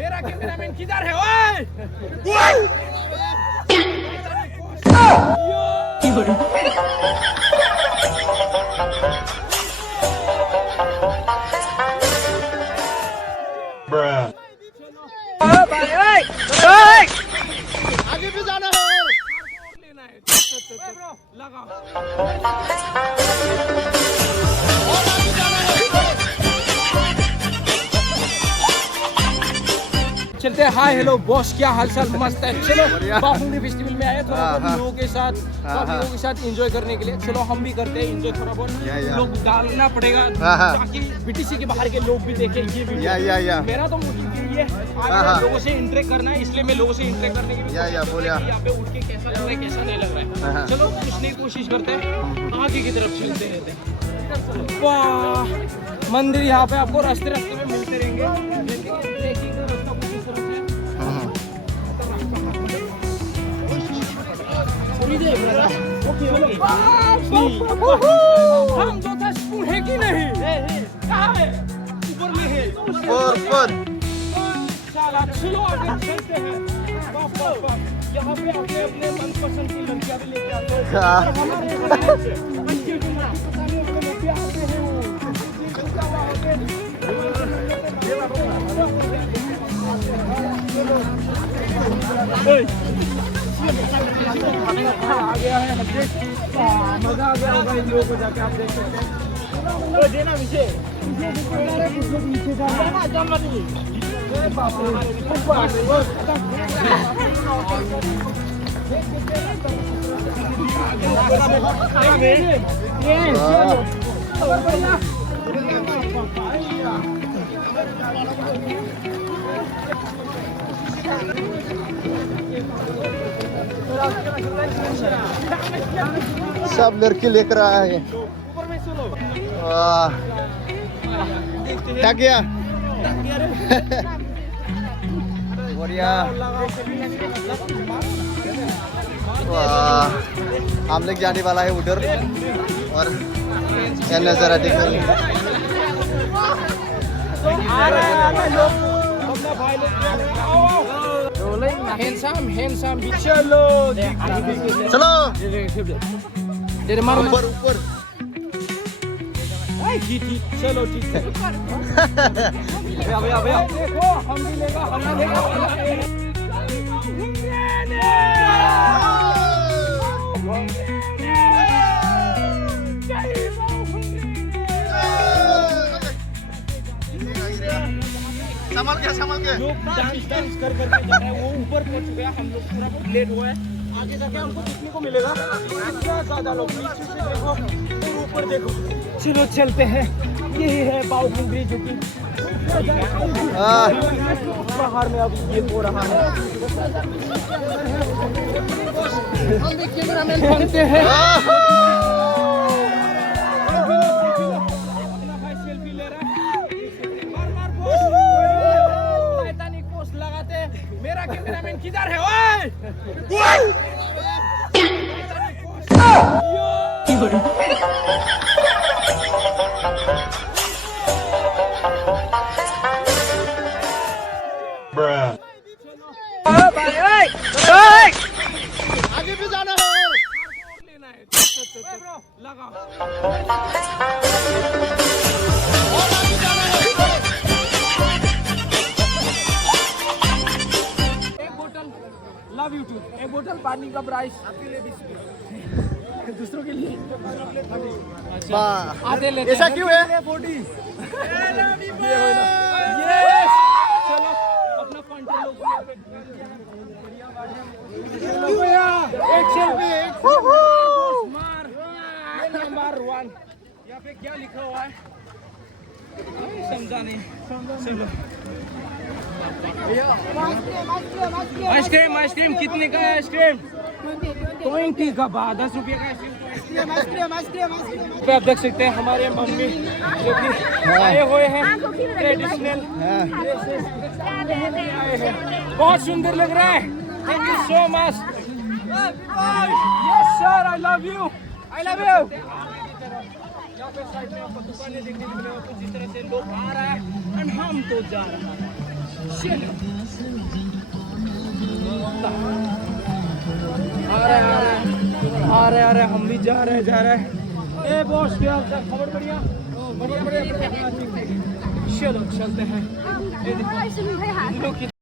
मेरा कैमरामैन किधर है ओए? आगे भी जाना है। लेना है लगा चलते हैं। हाय हेलो बॉस, क्या हाल चाल? मस्त है। चलो बाहुबली फेस्टिवल में आए थोड़ा बहुत लोगों के साथ, सब लोगों के साथ एंजॉय करने के लिए। चलो हम भी करते हैं एंजॉय थोड़ा बहुत। लोग डालना पड़ेगा ताकि बीटीसी के बाहर के लोग भी देखें ये वीडियो। मेरा तो ये लोगों से इंटरेक्ट करना है, इसलिए मैं लोगों से इंटरेक्ट करने के लिए यहाँ पे उठ के कैसा लग रहा है कैसा नहीं लग रहा है। चलो पूछने की कोशिश करते हैं, आगे की तरफ चलते रहते हैं। वाह, मंदिर यहाँ पे आपको रास्ते रास्ते में मिलते रहेंगे। हम जो था स्पून है कि नहीं? कहाँ है? ऊपर में है। ऊपर। साला चलो आगे चलते हैं। यहाँ पे अपने अपने मनपसंद की लड़कियाँ भी लेके आते हैं। आ गया है मजा आ गया होगा इन लोगों को जाके, आप देख सकते हैं। तो देना पीछे सब लड़की लेकर आया है। वाह, क्या किया? बढ़िया। वाह, हम लोग जाने वाला है उधर और क्या नजारा देखने। हैंडसम चलो चलो तेरे मारो ऊपर ऊपर। ठीक चलो ठीक है। भैया देखो हम भी लेगा हम लेगा। संभाल के लोग डांस कर करके जा रहे हैं। वो ऊपर पहुंच चुके हैं, हम लोग थोड़ा बहुत लेट हुआ है। आगे जाके हमको देखने को मिलेगा कितना ज्यादा लोग। नीचे से देखो और ऊपर देखो। चलो चलते हैं। यही है बाहुबली जो कि बाहर में अब ये हो रहा है। हम भी कैमरामैन बनते हैं। अपना भाई सेल्फी ले रहा है। टाइटैनिक पोस्ट लगाते। मेरा कैमरामैन किधर है ओए? आगे भी जाना है। लेना है लगा लव यू टू। एक बोतल पानी का प्राइस आपके लिए 20 रुपये, दूसरों के लिए आधे लेते हैं। ऐसा क्यों है? 40 चलो अपना कंट्रोल एक सेल्फी मार नंबर 1। यहाँ पे क्या लिखा हुआ है समझा नहीं। चलो आइसक्रीम कितने का है? आइसक्रीम 20 का 10 रुपये का आइसक्रीम। आप देख सकते हैं हमारे मम्मी जो कि आए हुए हैं ट्रेडिशनल आए हैं। बहुत सुंदर लग रहा है। Thank you so much. Yes sir, I love you. यहाँ पे साइड में आपको दुकानें देखने को मिलेंगी। कुछ इस तरह से लोग आ रहा है और हम तो जा रहे हैं। चलो रहे हम भी जा रहे हैं। ए बॉस क्या हाल चाल? खबर बढ़िया बढ़िया बढ़िया बढ़िया। चलो चलते हैं। ये देखो,